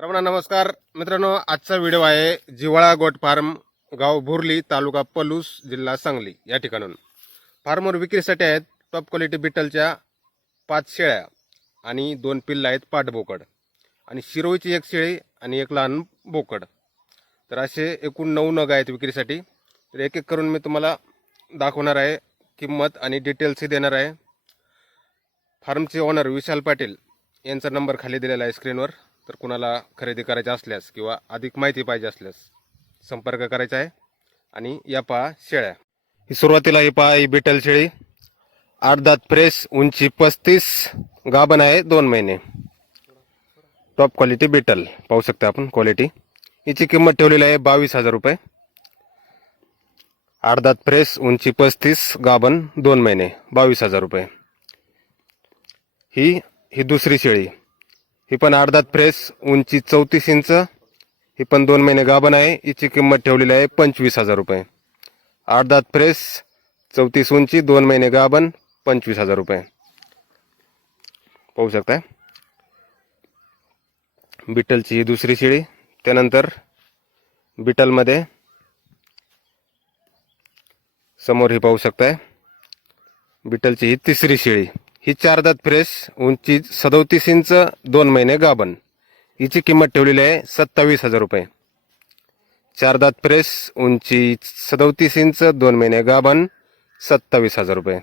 सर्वांना नमस्कार. मित्रांनो आजचा व्हिडिओ आहे जिवाळा गोट फार्म गाव भुरली तालुका पलूस जिल्हा सांगली. या ठिकाणून फार्मवर विक्रीसाठी आहेत टॉप क्वालिटी बिटलच्या पाच शेळ्या आणि दोन पिल्लं आहेत पाटबोकड आणि शिरोईची एक शेळी आणि एक लहान बोकड. तर असे एकूण नऊ नग आहेत विक्रीसाठी. तर एक एक करून मी तुम्हाला दाखवणार आहे. किंमत आणि डिटेल्सही देणार आहे. फार्मचे ओनर विशाल पाटील यांचा नंबर खाली दिलेला आहे स्क्रीनवर तर कुणाला खरेदी करायची असल्यास किंवा अधिक माहिती पाहिजे असल्यास संपर्क करायचा आहे. आणि या पहा शेळ्या. ही सुरुवातीला ही पहा ही बिटल शेळी. आठ दात फ्रेश उंची पस्तीस गाभण आहे दोन महिने. Top quality Beetal. पाहू शकता आपण क्वालिटी हिची किंमत ठेवलेली आहे बावीस हजार रुपये. आठ दात फ्रेश उंची पस्तीस गाभण दोन महिने बावीस हजार रुपये. ही ही दुसरी शेळी. ही पण अर्धात फ्रेश उंची चौतीस इंच. ही पण दोन महिने गाभण आहे. हिची किंमत ठेवलेली आहे पंचवीस हजार रुपये. अर्धात फ्रेश चौतीस उंची दोन महिने गाभण पंचवीस हजार रुपये. पाहू शकताय? बिटलची ही दुसरी शिळी त्यानंतर बिटलमध्ये समोर ही पाहू शकताय. बिटलची ही तिसरी शिळी ही चार दात फ्रेश उंची सदोतीस इंच दोन महिने गाभण. हिची किंमत ठेवलेली आहे सत्तावीस हजार रुपये. चार दात फ्रेश उंची सदोतीस इंच दोन महिने गाभण सत्तावीस हजार रुपये.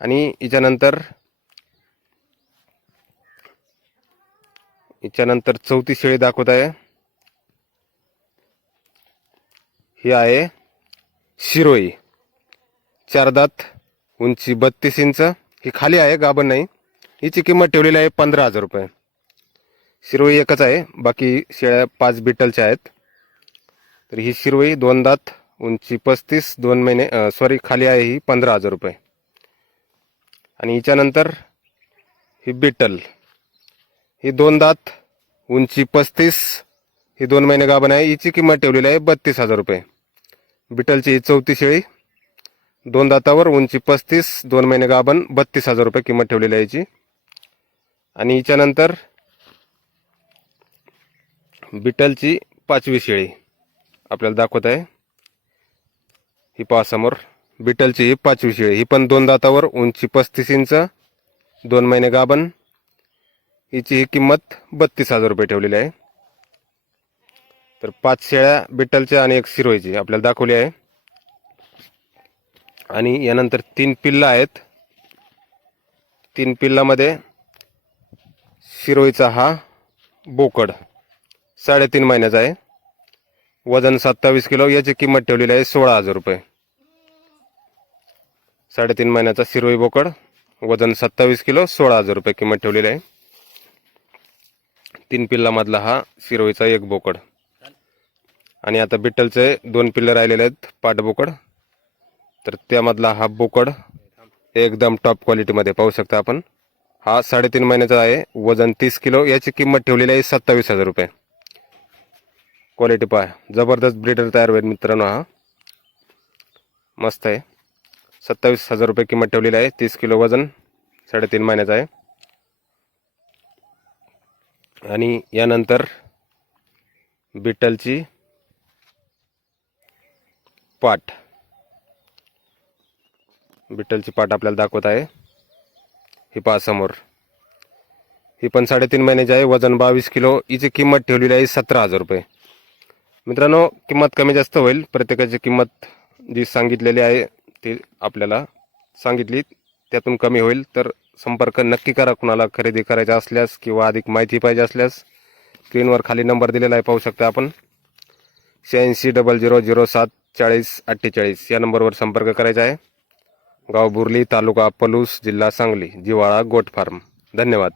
आणि हिच्यानंतर हिच्यानंतर चौथी शेळी दाखवत आहे. ही आहे शिरोई. चार दात उंची बत्तीस इंच ही खाली आहे गाभण नाही. हिची किंमत ठेवलेली आहे पंधरा हजार रुपये. शिरोई एकच आहे बाकी शेळ्या पाच बिटलच्या आहेत. तर ही शिरोई दोन दात उंची पस्तीस दोन महिने सॉरी खाली आहे ही पंधरा हजार रुपये. आणि हिच्यानंतर ही बिटल. ही दोन दात उंची पस्तीस ही दोन महिने गाभण आहे. हिची किंमत ठेवलेली आहे बत्तीस हजार रुपये. बिटलची ही चौथी शेळी. दोन दातावर उंची पस्तीस दोन महिने गाभण बत्तीस हजार रुपये किंमत ठेवलेली आहे याची आणि हिच्यानंतर बिटलची पाचवी शेळी आपल्याला दाखवत आहे. ही पासमोर बिटलची ही पाचवी शेळी. ही पण दोन दातावर उंची पस्तीस इंच दोन महिने गाभण. हिची ही किंमत बत्तीस हजार रुपये ठेवलेली आहे. तर पाच शेळ्या बिटलच्या आणि एक शिरोईची आपल्याला दाखवली आहे. आणि यानंतर तीन पिल्ला आहेत. तीन पिल्लामध्ये शिरोईचा हा बोकड साडेतीन महिन्याचा आहे. वजन सत्तावीस किलो याची किंमत ठेवलेली आहे सोळा हजार रुपये. साडेतीन महिन्याचा शिरोई बोकड वजन सत्तावीस किलो सोळा हजार रुपये किंमत ठेवलेली आहे. तीन पिल्लामधला हा शिरोईचा एक बोकड. आणि आता बिट्टलचे दोन पिल्लं राहिलेले आहेत पाटबोकड तर त्यामधला हा बोकड एकदम टॉप क्वालिटीमध्ये पाहू शकता आपण. हा साडेतीन महिन्याचा आहे वजन तीस किलो याची किंमत ठेवलेली आहे सत्तावीस हजार रुपये. क्वालिटी पहा जबरदस्त ब्रीडर तयार होईल मित्रांनो हा. मस्त आहे. सत्तावीस हजार रुपये किंमत ठेवलेली आहे तीस किलो वजन साडेतीन महिन्याचा आहे. आणि यानंतर बिटलची पाठ. बिटलची पाट आपल्याला दाखवत आहे. ही पहा समोर. ही पण साडेतीन महिन्याची आहे. वजन बावीस किलो. हिची किंमत ठेवलेली आहे सतरा हजार रुपये. मित्रांनो किंमत कमी जास्त होईल. प्रत्येकाची किंमत जी सांगितलेली आहे ती आपल्याला सांगितली. त्यातून कमी होईल. तर संपर्क नक्की करा. कुणाला खरेदी करायचा असल्यास किंवा अधिक माहिती पाहिजे असल्यास स्क्रीनवर खाली नंबर दिलेला आहे. पाहू शकता आपण. शहाऐंशी डबल झिरो झिरो सात चाळीस अठ्ठेचाळीस. या नंबरवर संपर्क करायचा आहे. गाव बुर्ली तालुका पलूस जिल्हा सांगली जिवाळा गोट फार्म. धन्यवाद.